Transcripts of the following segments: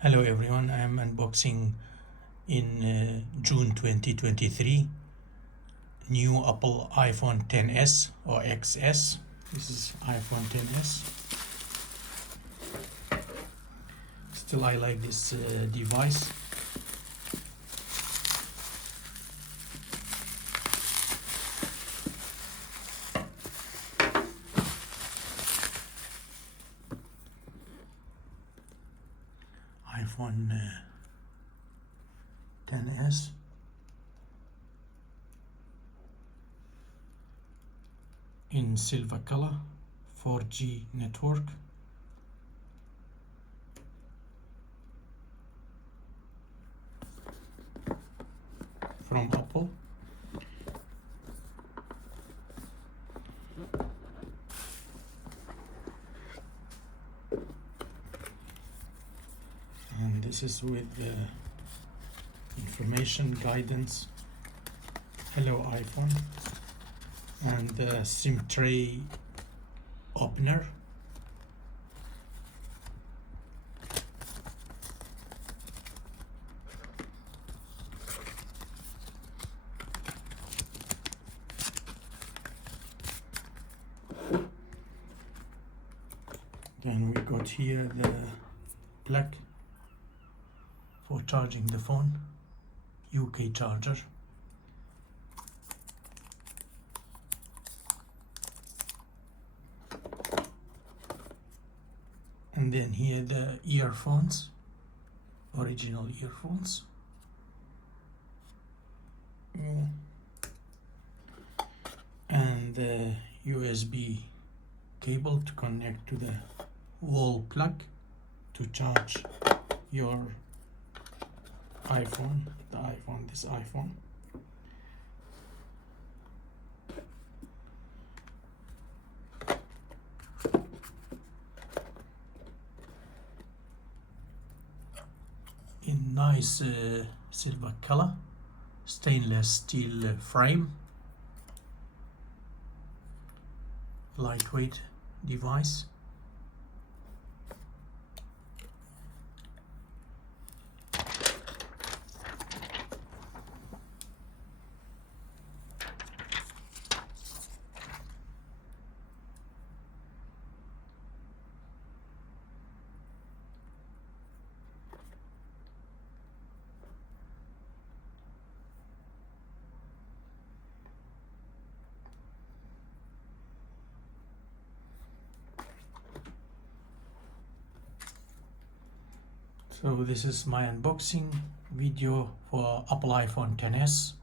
Hello everyone, I am unboxing in June 2023 new Apple iPhone XS or XS. This is iPhone XS. Still I like this device. iPhone XS. In silver color, 4G network. From Apple. And this is with the information guidance. Hello iPhone. And the SIM tray opener. Then we got here the plug for charging the phone, UK charger. And then here the earphones, original earphones. And the USB cable to connect to the wall plug to charge your iPhone, this iPhone. In nice silver color, stainless steel frame, lightweight device. So this is my unboxing video for Apple iPhone XS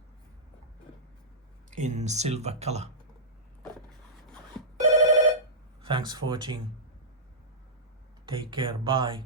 in silver color. Thanks for watching. Take care. Bye.